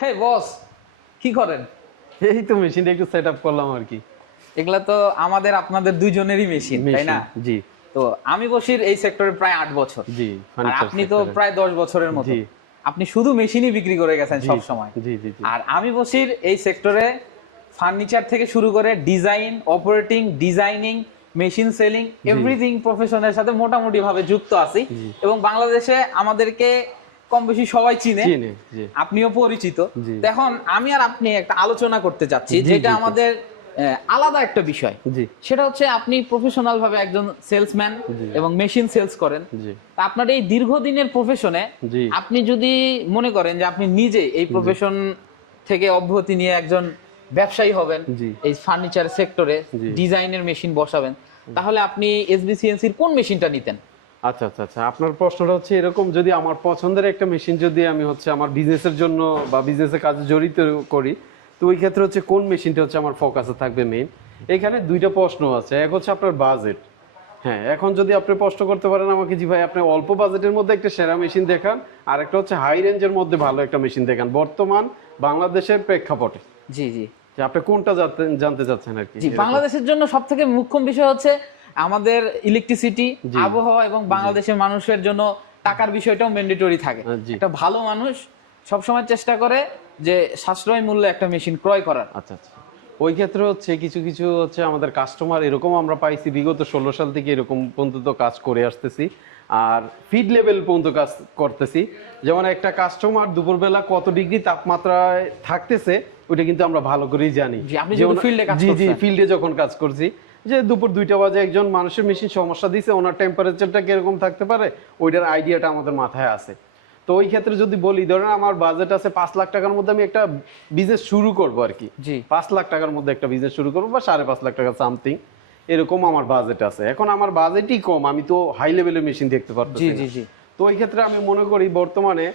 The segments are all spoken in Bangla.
হ্যাঁ বস, কি করেন? এই তো মেশিনটা একটু সেট আপ করলাম আর কি। এগুলা তো আমাদের আপনাদের দুইজনেরই মেশিন, তাই না? জি তো আমি বসির এই সেক্টরে প্রায় 8 বছর, জি। আর ফার্নিচার আপনি তো প্রায় 10 বছরের মতো। জি আপনি শুধু মেশিনই বিক্রি করে গেছেন জি সব সময়। জি জি জি আর আমি বসির এই সেক্টরে ফার্নিচার থেকে শুরু করে design, operating, designing, machine selling, everything প্রফেশনের সাথে মোটামুটি ভাবে যুক্ত আছি। এবং বাংলাদেশে আমাদেরকে কম বেশি সবাই চিনে, চিনে, জি আপনিও পরিচিত। জি। তো এখন আমি আর আপনি একটা আলোচনা করতে চাচ্ছি, জি, যেটা জি, জি। আমাদের আলাদা একটা বিষয়। জি সেটা হচ্ছে আপনি প্রফেশনাল ভাবে একজন সেলসম্যান জি। এবং মেশিন সেলস করেন। জি তা আপনার এই দীর্ঘদিনের প্রফেশনে জি আপনি যদি মনে করেন যে আপনি নিজে এই প্রফেশন থেকে অব্যাহতি নিয়ে একজন ব্যবসায়ী হবেন, জি এই ফার্নিচার সেক্টরে জি। ডিজাইনের মেশিন বসাবেন, তাহলে আপনি এসবিসিএনসির কোন মেশিনটা নিতেন? আচ্ছা আচ্ছা আচ্ছা, আপনার প্রশ্নটা হচ্ছে এরকম, যদি আমার পছন্দের একটা মেশিন যদি আমি হচ্ছে আমার বিজনেসের জন্য বা বিজনেসের কাজে জড়িত করি, তো ওই ক্ষেত্রে হচ্ছে কোন মেশিনটা হচ্ছে আমার ফোকাসে থাকবে মেইন। এখানে দুইটা প্রশ্ন আছে, এক হচ্ছে আপনার বাজেট। হ্যাঁ, এখন যদি আপনি প্রশ্ন করতে পারেন আমাকে, জি ভাই আপনি অল্প বাজেটের মধ্যে একটা সেরা মেশিন দেখান, আর একটা হচ্ছে হাই রেঞ্জের মধ্যে ভালো একটা মেশিন দেখান বর্তমান বাংলাদেশের প্রেক্ষাপটে, জি জি যে আপনি কোনটা জানতে চাচ্ছেন আর কি। জি। বাংলাদেশের জন্য সব থেকে মুখ্য বিষয় হচ্ছে আমাদের ইলেকট্রিসিটি, জি। আবহাওয়া, এবং বাংলাদেশের মানুষের জন্য টাকার বিষয়টাও ম্যান্ডেটরি থাকে। জি। একটা ভালো মানুষ সবসময় চেষ্টা করে যে সাশ্রয় মূল্যে একটা মেশিন ক্রয় করার। আচ্ছা আচ্ছা, ওই ক্ষেত্রে হচ্ছে কিছু কিছু হচ্ছে আমাদের কাস্টমার এরকম আমরা পাইছি বিগত 16 সাল থেকে এরকম পর্যন্ত কাজ করে আসতেছি, আর ফিড লেভেল পর্যন্ত কাজ করতেছি। যেমন একটা কাস্টমার দুপুরবেলা কত ডিগ্রি তাপমাত্রায় থাকতেছে ওইটা কিন্তু আমরা ভালো করেই জানি। জি, আপনি যেহেতু ফিল্ডে কাজ জি জি, করছেন। ফিল্ডে যখন কাজ করছি, যে দুপুর 2টা বাজে একজন মানুষের মেশিন সমস্যা দিছে, ওনার টেম্পারেচারটা কিরকম থাকতে পারে ওইটার আইডিয়াটা আমাদের মাথায় আছে। তো ওই ক্ষেত্রে যদি বলি, ধরেন আমার বাজেট আছে 5 লাখ টাকার মধ্যে, আমি একটা বিজনেস শুরু করব আর কি। জি 5 লাখ টাকার মধ্যে একটা বিজনেস শুরু করবো, বা 5.5 লাখ টাকা সামথিং এরকম আমার বাজেট আছে। এখন আমার বাজেটই কম, আমি তো হাই লেভেলের মেশিন দেখতে পারতেছি জি না। জি জি তো ওই ক্ষেত্রে আমি মনে করি বর্তমানে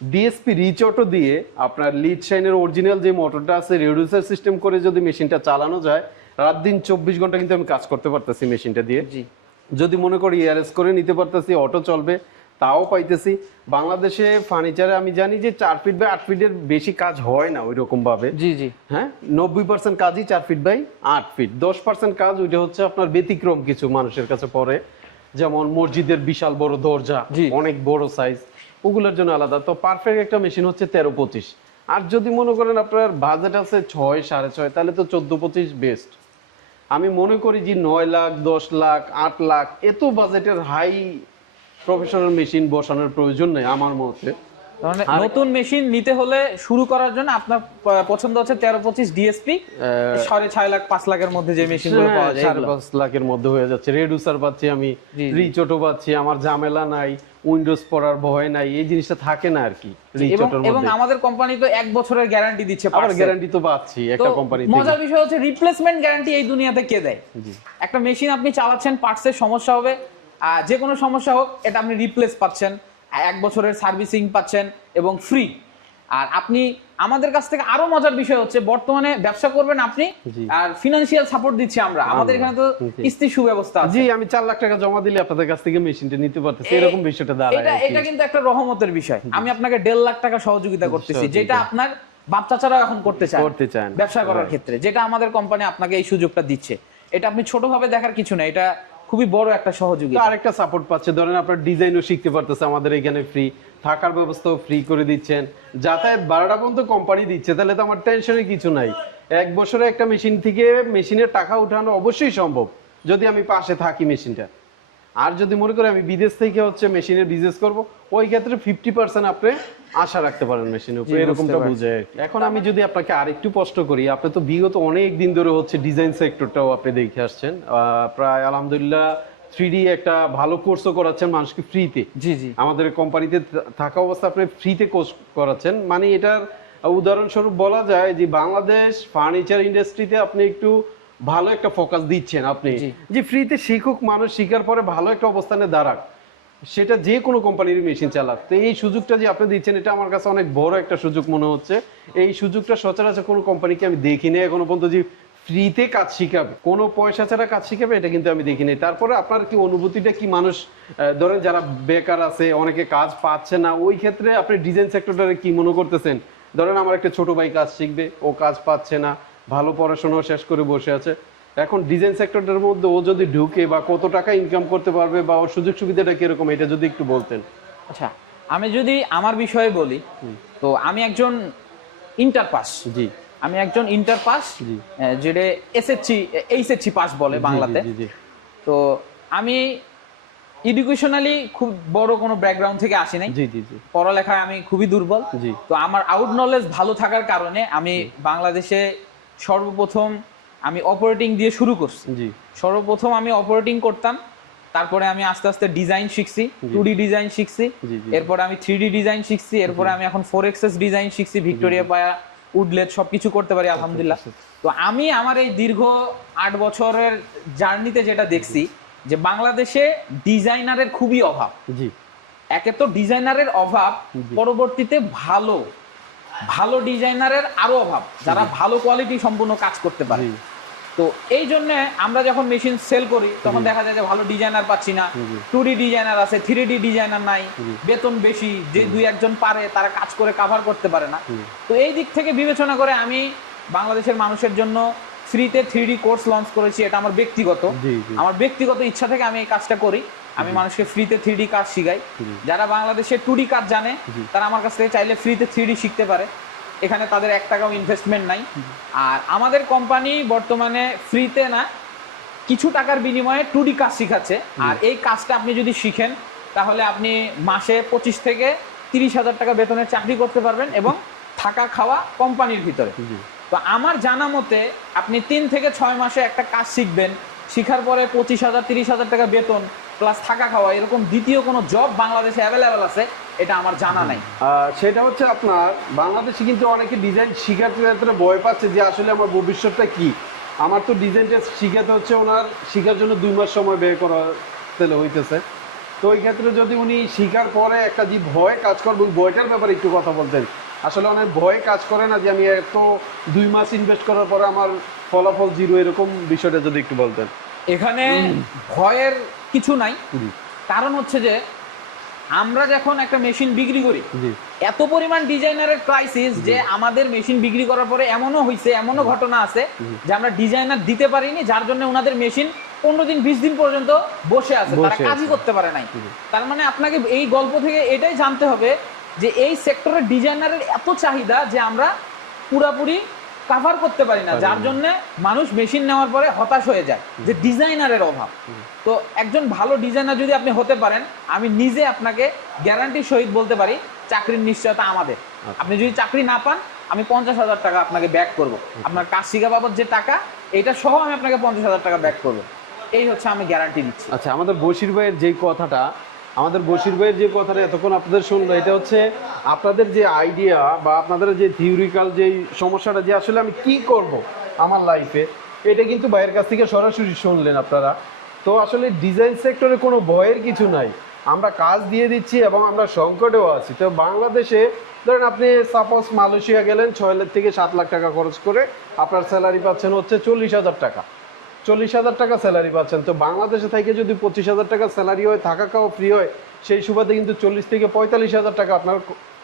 ডিএসপি রিচ অটো দিয়ে আপনার লিড শাইনের অরিজিনাল যে মোটরটা আছে রিডিউসার সিস্টেম করে যদি মেশিনটা চালানো যায়, রাত দিন 24 ঘন্টা কিন্তু আমি কাজ করতে পারতেছি মেশিনটা দিয়ে। জি যদি মনে করি ইয়ারএস করে নিতে পারতেছি, অটো চলবে, তাও পাইতেছি। বাংলাদেশে ফার্নিচারে আমি জানি যে 4 ফিট বাই 8 ফিটের বেশি কাজ হয় না ওই রকম ভাবে। জি জি হ্যাঁ, 90% কাজই 4 ফিট বাই 8 ফিট। 10% কাজ ওইটা হচ্ছে আপনার ব্যতিক্রম কিছু মানুষের কাছে পড়ে, যেমন মসজিদের বিশাল বড় দরজা, জি। অনেক বড় সাইজ, ওগুলোর জন্য আলাদা। তো পারফেক্ট একটা মেশিন হচ্ছে 13-25। আর যদি মনে করেন আপনার বাজেট আছে 6, 6.5, তাহলে তো 14-25 বেস্ট। আমি মনে করি যে 9 লাখ, 10 লাখ, 8 লাখ এত বাজেটের হাই প্রফেশনাল মেশিন বসানোর প্রয়োজন নেই আমার মতে। তার মানে নতুন মেশিন নিতে হলে শুরু করার জন্য আপনার পছন্দ হচ্ছে 13-25 ডিএসপি, 6.5 লাখ 5 লাখের মধ্যে যে মেশিনগুলো পাওয়া যায় এগুলো। 5.5 লাখের মধ্যে হয়ে যাচ্ছে। রেডিউসার পাচ্ছি আমি, জি, জি। রিচ অটো পাচ্ছি, আমার ঝামেলা নাই, উইন্ডোজ পড়ার ভয় নাই, এই জিনিসটা থাকে না আর কি রিচ এবং অটোর এবং মধ্যে। আমাদের কোম্পানি তো 1 বছরের গ্যারান্টি দিচ্ছে আবার parts এর। গ্যারান্টি তো পাচ্ছি তো একটা কোম্পানি থেকে। মজার বিষয় হচ্ছে রিপ্লেসমেন্ট গ্যারান্টি এই দুনিয়াতে কে দেয়? জি একটা মেশিন আপনি চালাচ্ছেন, পার্টসের সমস্যা হবে, যে কোনো সমস্যা হোক এটা আপনি রিপ্লেস পাচ্ছেন, 1 বছরের সার্ভিসিং পাচ্ছেন এবং ফ্রি। আর আপনি আমাদের কাছ থেকে আরো মজার বিষয় হচ্ছে বর্তমানে ব্যবসা করবেন আপনি, জি। আর ফিনান্সিয়াল সাপোর্ট দিচ্ছি আমরা। আমাদের এখানে তো জি। কিস্তির সুব্যবস্থা আছে। জি, আমি 4 লাখ টাকা জমা দিলে আপনাদের কাছ থেকে মেশিনটা নিতে পারতেছি, এরকম বিষয়টা দাঁড়ায় এটা আর কি। এটা কিন্তু একটা রহমতের বিষয়। আমি আপনাকে 1.5 লাখ টাকা সহযোগিতা করতেছি, সহযোগিতা। যেটা আপনার বাপ চাচারাও এখন করতে চান ব্যবসা করার Right. ক্ষেত্রে, যেটা আমাদের কোম্পানি আপনাকে এই সুযোগটা দিচ্ছে। এটা আপনি ছোটভাবে দেখার কিছু না, এটা খুবই বড় একটা তো সহযোগিতা। আরেকটা সাপোর্ট পাচ্ছে, ধরেন আপনার ডিজাইনও শিখতে পারতেছে আমাদের এখানে ফ্রি, থাকার ব্যবস্থাও ফ্রি করে দিচ্ছেন, যাতায়াত 12টা পর্যন্ত কোম্পানি দিচ্ছে, তাহলে তো আমার টেনশনের কিছু নাই। 1 বছরে একটা মেশিন থেকে মেশিনের টাকা উঠানো অবশ্যই সম্ভব যদি আমি পাশে থাকি মেশিনটা। আর যদি মনে করি আমি বিদেশ থেকে হচ্ছে মেশিনের বিজনেস করব, ওই ক্ষেত্রে 50% আপনি আশা রাখতে পারেন মেশিনের উপরে, জি, এরকমটা বুঝতে বুঝে আর কি। এখন আমি যদি আপনাকে আরেকটু প্রশ্ন করি, আপনি তো বিগত অনেক দিন ধরে হচ্ছে ডিজাইন সেক্টরটাও আপনি দেখে আসছেন, প্রায় আলহামদুলিল্লাহ 3D একটা ভালো কোর্সও করাচ্ছেন মানুষকে ফ্রিতে। জি জি আমাদের কোম্পানিতে থাকা অবস্থা আপনি ফ্রিতে কোর্স করাচ্ছেন, মানে এটার উদাহরণস্বরূপ বলা যায় যে বাংলাদেশ ফার্নিচার ইন্ডাস্ট্রিতে আপনি একটু ভালো একটা ফোকাস দিচ্ছেন আপনি, জি। যে ফ্রিতে শিখুক মানুষ, শিখার পরে ভালো একটা অবস্থানে দাঁড়াক, সেটা যে কোনো কোম্পানির মেশিন চালাক। তো এই সুযোগটা যে আপনি দিচ্ছেন এটা আমার কাছে অনেক বড় একটা সুযোগ মনে হচ্ছে। এই সুযোগটা সচরাচর কোনো কোম্পানিকে আমি দেখিনি এখনো পর্যন্ত, যে ফ্রিতে কাজ শিখাবে, কোনো পয়সা ছাড়া কাজ শিখাবে, এটা কিন্তু আমি দেখিনি। তারপরে আপনার কি অনুভূতিটা কি? মানুষ ধরেন যারা বেকার আছে, অনেকে কাজ পাচ্ছে না, ওই ক্ষেত্রে আপনি ডিজাইন সেক্টরটারে কি মনে করতেছেন ধরেন আমার একটা ছোট ভাই কাজ শিখবে, ও কাজ পাচ্ছে না, ভালো পড়াশোনা শেষ করে বসে আছে, এখন ডিজাইন সেক্টরটার মধ্যে ও যদি ঢুকে বা কত টাকা ইনকাম করতে পারবে বা ওর সুযোগ সুবিধাটা কিরকম, এটা যদি একটু বলতেন। আচ্ছা, আমি যদি আমার বিষয়ে বলি, তো আমি একজন ইন্টার পাস। জি আমি একজন ইন্টার পাস, জি যেটা এসএসসি এইচএসসি পাস বলে বাংলাতে। জি জি তো আমি এডুকেশনালি খুব বড় কোনো ব্যাকগ্রাউন্ড থেকে আসি নাই। জি জি জি পড়ালেখায় আমি খুবই দুর্বল। জি তো আমার আউট নলেজ ভালো থাকার কারণে আমি বাংলাদেশে সর্বপ্রথম আমি অপারেটিং দিয়ে শুরু করছি। জি সর্বপ্রথম আমি অপারেটিং করতাম, তারপরে আমি আস্তে আস্তে ডিজাইন শিখছি, 2D ডিজাইন শিখছি, জি, জি। এরপরে আমি 3D ডিজাইন শিখছি, এরপরে আমি এখন 4XS ডিজাইন শিখছি, ভিক্টোরিয়া পায়া উডলেট সবকিছু করতে পারি আলহামদুলিল্লাহ। তো আমি আমার এই দীর্ঘ 8 বছরের জার্নিতে যেটা দেখছি যে বাংলাদেশে ডিজাইনারের খুবই অভাব। জি একে তো ডিজাইনারের অভাব, পরবর্তীতে ভালো ভালো ডিজাইনারের আরো অভাব, যারা ভালো কোয়ালিটি সম্পূর্ণ কাজ করতে পারে। জি তো এই জন্য আমরা যখন মেশিন সেল করি তখন দেখা যায় যে ভালো ডিজাইনার পাচ্ছি না, 2D ডিজাইনার আছে, 3D ডিজাইনার নাই, বেতন বেশি, যে দুই একজন পারে তারা কাজ করে কভার করতে পারে না। তো এই দিক থেকে বিবেচনা করে আমি বাংলাদেশের মানুষের জন্য ফ্রিতে 3D কোর্স লঞ্চ করেছি। এটা আমার ব্যক্তিগত জি, জি। আমার ব্যক্তিগত ইচ্ছা থেকে আমি এই কাজটা করি। আমি মানুষকে ফ্রিতে 3D কাজ শিখাই। যারা বাংলাদেশে 2D কাজ জানে তারা আমার কাছ থেকে চাইলে ফ্রিতে 3D শিখতে পারে, এখানে তাদের 1 টাকাও ইনভেস্টমেন্ট নাই। আর আমাদের কোম্পানি বর্তমানে ফ্রিতে না, কিছু টাকার বিনিময়ে 2D কাজ শিখাচ্ছে। আর এই কাজটা আপনি যদি শিখেন তাহলে আপনি মাসে 25 থেকে 30,000 টাকা বেতনের চাকরি করতে পারবেন এবং থাকা খাওয়া কোম্পানির ভিতরে। তো আমার জানা মতে আপনি 3 থেকে 6 মাসে একটা কাজ শিখবেন, শিখার পরে 25,000 30,000 টাকা বেতন প্লাস থাকা খাওয়া, এরকম দ্বিতীয় কোনো জব বাংলাদেশে অ্যাভেলেবেল আছে এটা আমার জানা নাই। সেটা হচ্ছে আপনার বাংলাদেশে কিন্তু অনেকে ডিজাইন শিখাতে ক্ষেত্রে ভয় পাচ্ছে যে আসলে আমার ভবিষ্যৎটা কি। আমার তো ডিজাইনটা শিখাতে হচ্ছে, ওনার শিখার জন্য 2 মাস সময় ব্যয় করাতে হইতেছে। তো ওই ক্ষেত্রে যদি উনি শিখার পরে একটা যে ভয় কাজ করবে, ওই ভয়টার ব্যাপারে একটু কথা বলতেন। আসলে অনেক ভয় কাজ করে না যে আমি এত 2 মাস ইনভেস্ট করার পরে আমার ফলাফল 0, এরকম বিষয়টা যদি একটু বলতেন। এখানে ভয়ের কিছু নাই, কারণ হচ্ছে যে আমরা যখন একটা মেশিন বিক্রি করি জি এত পরিমাণ ডিজাইনারের ক্রাইসিস যে আমাদের মেশিন বিক্রি করার পরে এমনও হয়েছে, এমনও ঘটনা আছে যে আমরা ডিজাইনার দিতে পারিনি, যার জন্য ওনাদের মেশিন 15 দিন 20 দিন পর্যন্ত বসে আছে, তারা কাজই করতে পারে নাই। তার মানে আপনাকে এই গল্প থেকে এটাই জানতে হবে যে এই সেক্টরের ডিজাইনারের এত চাহিদা যে আমরা পুরাপুরি কভার করতে পারি না, যার জন্য মানুষ মেশিন নেওয়ার পরে হতাশ হয়ে যায় যে ডিজাইনারের অভাব। তো একজন ভালো ডিজাইনার যদি আপনি হতে পারেন, আমি নিজে আপনাকে গ্যারান্টির সহিত বলতে পারি চাকরির নিশ্চয়তা আমাদের। আপনি যদি চাকরি না পান আমি 50,000 টাকা আপনাকে ব্যাক করব, আপনার কাজ শিখা বাবদ যে টাকা এটা সহ আমি আপনাকে 50,000 টাকা ব্যাক করব, এই হচ্ছে আমি গ্যারান্টি দিচ্ছি। আচ্ছা, আমাদের বশির ভাইয়ের যে কথাটা এতক্ষণ আপনাদের শুনলো, এটা হচ্ছে আপনাদের যে আইডিয়া বা আপনাদের যে থিওরিক্যাল যে সমস্যাটা যে আসলে আমি কি করব আমার লাইফে, এটা কিন্তু ভাইয়ের কাছ থেকে সরাসরি শুনলেন আপনারা। তো আসলে ডিজাইন সেক্টরে কোনো ভয়ের কিছু নাই, আমরা কাজ দিয়ে দিচ্ছি এবং আমরা সংকটেও আছি। তো বাংলাদেশে ধরেন আপনি সাপোজ মালয়েশিয়া গেলেন, 6 থেকে 7 লাখ টাকা খরচ করে আপনার স্যালারি পাচ্ছেন হচ্ছে 40,000 টাকা, 40,000 টাকা স্যালারি পাচ্ছেন। তো বাংলাদেশে থেকে যদি 25,000 টাকা স্যালারি হয়, থাকা খাওয়া ফ্রি হয়, সেই সুবাদে কিন্তু 40 থেকে 45,000 টাকা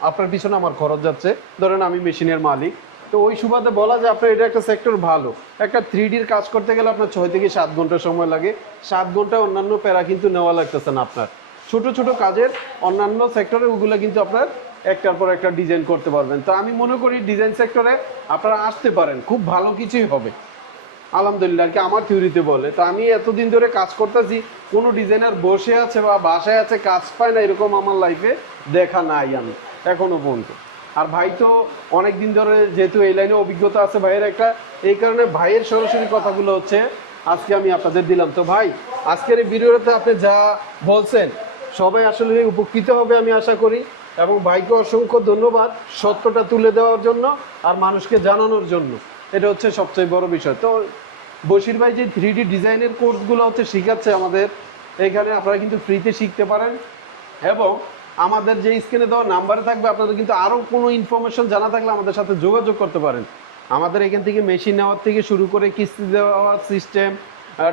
আপনার পিছনে আমার খরচ যাচ্ছে। ধরেন আমি মেশিনের মালিক, তো ওই সুবাদে বলা যায় আপনার এটা একটা সেক্টর ভালো। একটা 3Dর কাজ করতে গেলে আপনার 6 থেকে 7 ঘন্টা সময় লাগে, 7 ঘন্টা অন্যান্য প্যারা কিন্তু নেওয়া লাগতেছে না আপনার। ছোট ছোট কাজের অন্যান্য সেক্টরে ওগুলো কিন্তু আপনার একটার পর একটা ডিজাইন করতে পারবেন। তো আমি মনে করি ডিজাইন সেক্টরে আপনারা আসতে পারেন, খুব ভালো কিছুই হবে আলহামদুলিল্লাহ, আর কি আমার থিওরিতে বলে। তো আমি এতদিন ধরে কাজ করতেছি, কোনো ডিজাইনার বসে আছে বা বাসায় আছে কাজ পায় না, এরকম আমার লাইফে দেখা নাই আমি এখনো পর্যন্ত। আর ভাই তো অনেক দিন ধরে যেহেতু এই লাইনে অভিজ্ঞতা আছে ভাইয়ের একটা, এই কারণে ভাইয়ের সরাসরি কথাগুলো হচ্ছে আজকে আমি আপনাদের দিলাম। তো ভাই, আজকের এই ভিডিওতে আপনি যা বলছেন সবাই আসলে উপকৃত হবে আমি আশা করি, এবং ভাইকে অসংখ্য ধন্যবাদ সত্যটা তুলে দেওয়ার জন্য আর মানুষকে জানানোর জন্য, এটা হচ্ছে সবচেয়ে বড় বিষয়। তো বশির ভাই যে 3D ডিজাইনের কোর্সগুলো হচ্ছে শিখাচ্ছে আমাদের এখানে, আপনারা কিন্তু ফ্রিতে শিখতে পারেন। এবং আমাদের যে স্ক্রিনে দেওয়া নাম্বারে থাকবে, আপনাদের কিন্তু আরও কোনো ইনফরমেশন জানা থাকলে আমাদের সাথে যোগাযোগ করতে পারেন। আমাদের এখান থেকে মেশিন নেওয়ার থেকে শুরু করে কিস্তি দেওয়ার সিস্টেম,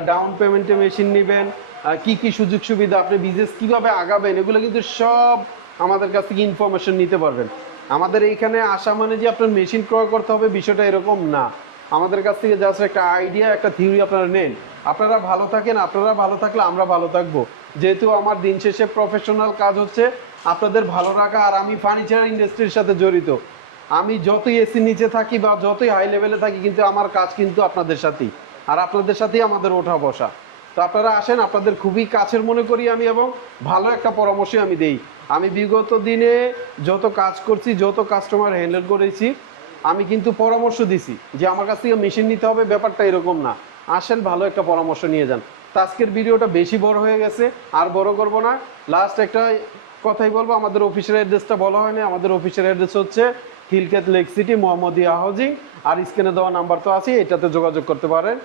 ডাউন পেমেন্টে মেশিন নেবেন, কি কি সুযোগ সুবিধা, আপনি বিজনেস কীভাবে আগাবেন, এগুলো কিন্তু সব আমাদের কাছ থেকে ইনফরমেশন নিতে পারবেন। আমাদের এইখানে আসা মানে যে আপনার মেশিন ক্রয় করতে হবে বিষয়টা এরকম না। আমাদের কাছ থেকে জাস্ট একটা আইডিয়া, একটা থিওরি আপনারা নেন, আপনারা ভালো থাকেন, আপনারা ভালো থাকলে আমরা ভালো থাকবো। যেহেতু আমার দিন শেষে প্রফেশনাল কাজ হচ্ছে আপনাদের ভালো রাখা, আর আমি ফার্নিচার ইন্ডাস্ট্রির সাথে জড়িত। আমি যতই এসি নিচে থাকি বা যতই হাই লেভেলে থাকি, কিন্তু আমার কাজ কিন্তু আপনাদের সাথেই, আর আপনাদের সাথেই আমাদের ওঠা বসা। তো আপনারা আসেন, আপনাদের খুবই কাছের মনে করি আমি, এবং ভালো একটা পরামর্শ আমি দেই। আমি বিগত দিনে যত কাজ করছি, যত কাস্টমার হ্যান্ডেল করেছি, আমি কিন্তু পরামর্শ দিছি যে আমার কাছ থেকে মেশিন নিতে হবে, ব্যাপারটা এরকম না। আসেন, ভালো একটা পরামর্শ নিয়ে যান। তো আজকের ভিডিওটা বেশি বড় হয়ে গেছে, আর বড় করব না। লাস্ট একটা কথাই বলবো, আমাদের অফিসের অ্যাড্রেসটা বলা হয়নি। আমাদের অফিসের অ্যাড্রেস হচ্ছে Khilkhet Lake City, Mohammadia Housing, আর স্ক্রিনে দেওয়া নাম্বার তো আছে, এটাতে যোগাযোগ করতে পারেন।